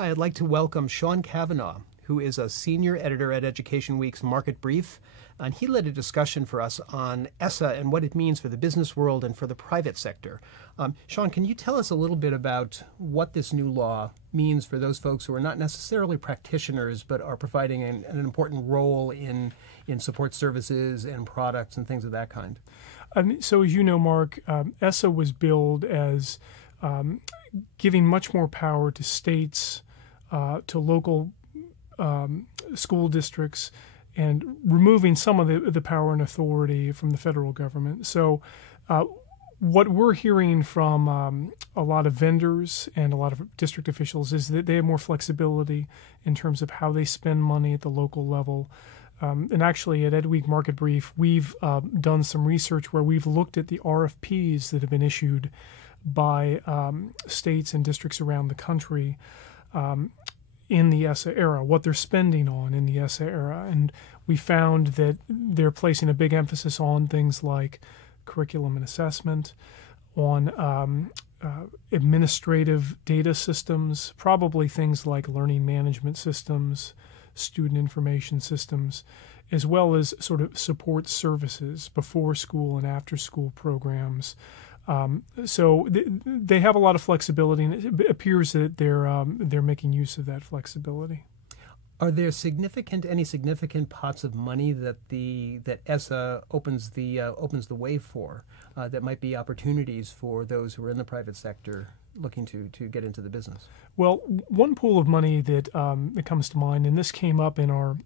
Hi, I'd like to welcome Sean Cavanagh, who is a senior editor at Education Week's Market Brief, and he led a discussion for us on ESSA and what it means for the business world and for the private sector. Sean, can you tell us a little bit about what this new law means for those folks who are not necessarily practitioners but are providing an important role in support services and products and things of that kind? So as you know, Mark, ESSA was billed as giving much more power to states, to local school districts, and removing some of the power and authority from the federal government. So what we're hearing from a lot of vendors and a lot of district officials is that they have more flexibility in terms of how they spend money at the local level. And actually at EdWeek Market Brief, we've done some research where we've looked at the RFPs that have been issued by states and districts around the country in the ESSA era, what they're spending on in the ESSA era. And we found that they're placing a big emphasis on things like curriculum and assessment, on administrative data systems, probably things like learning management systems, student information systems, as well as sort of support services, before school and after school programs. So they have a lot of flexibility, and it appears that they're making use of that flexibility. Are there any significant pots of money that ESSA opens the way for that might be opportunities for those who are in the private sector looking to get into the business? Well, one pool of money that comes to mind, and this came up in our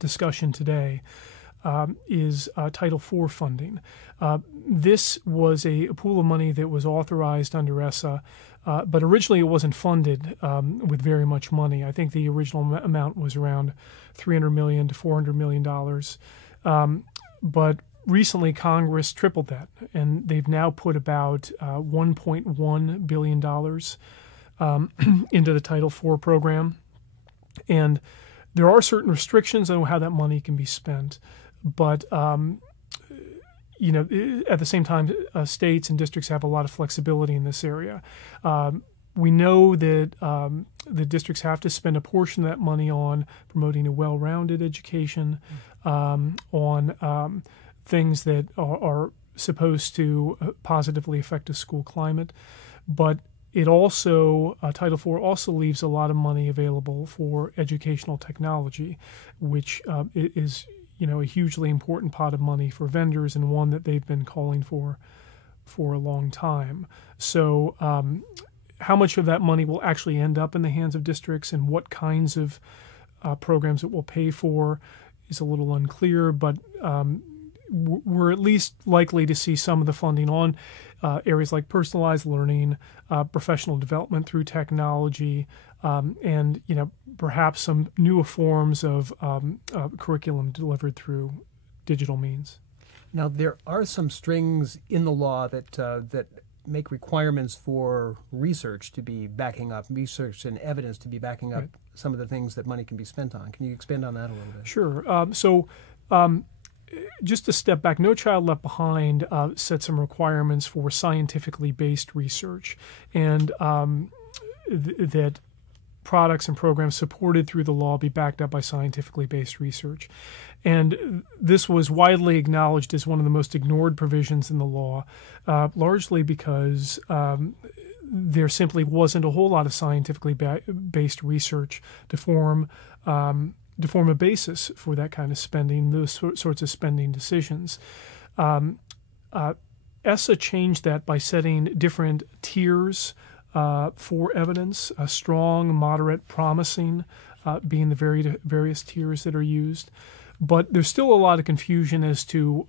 discussion today, is Title IV funding. This was a pool of money that was authorized under ESSA, but originally it wasn't funded with very much money. I think the original amount was around $300 million to $400 million. But recently Congress tripled that, and they've now put about $1.1 billion into the Title IV program. And there are certain restrictions on how that money can be spent. But at the same time, states and districts have a lot of flexibility in this area. We know that the districts have to spend a portion of that money on promoting a well-rounded education, on things that are supposed to positively affect a school climate. But it also, Title IV also leaves a lot of money available for educational technology, which is a hugely important pot of money for vendors, and one that they've been calling for a long time. So how much of that money will actually end up in the hands of districts and what kinds of programs it will pay for is a little unclear, but we're at least likely to see some of the funding on areas like personalized learning, professional development through technology, and perhaps some newer forms of curriculum delivered through digital means. Now, there are some strings in the law that make requirements for research to be backing up, research and evidence to be backing up some of the things that money can be spent on. Can you expand on that a little bit? Sure. Just to step back, No Child Left Behind set some requirements for scientifically based research, and that products and programs supported through the law be backed up by scientifically based research. And this was widely acknowledged as one of the most ignored provisions in the law, largely because there simply wasn't a whole lot of scientifically based research to form a basis for that kind of spending, those sorts of spending decisions. ESSA changed that by setting different tiers for evidence, strong, moderate, promising being the various tiers that are used. But there's still a lot of confusion as to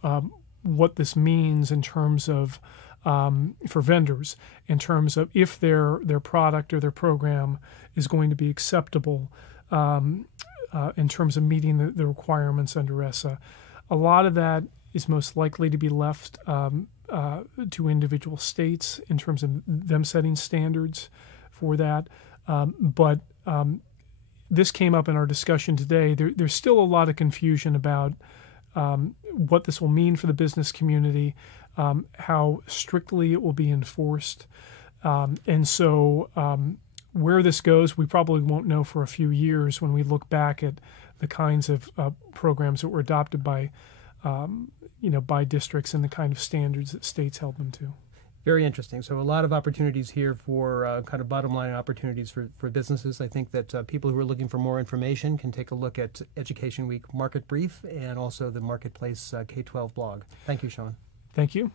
what this means in terms of, for vendors, in terms of if their product or their program is going to be acceptable in terms of meeting the requirements under ESSA. A lot of that is most likely to be left to individual states in terms of them setting standards for that. But this came up in our discussion today. There's still a lot of confusion about what this will mean for the business community, how strictly it will be enforced. And so where this goes, we probably won't know for a few years when we look back at the kinds of programs that were adopted by, by districts and the kind of standards that states held them to. Very interesting. So a lot of opportunities here for kind of bottom line opportunities for businesses. I think that people who are looking for more information can take a look at Education Week Market Brief and also the Marketplace K-12 blog. Thank you, Sean. Thank you.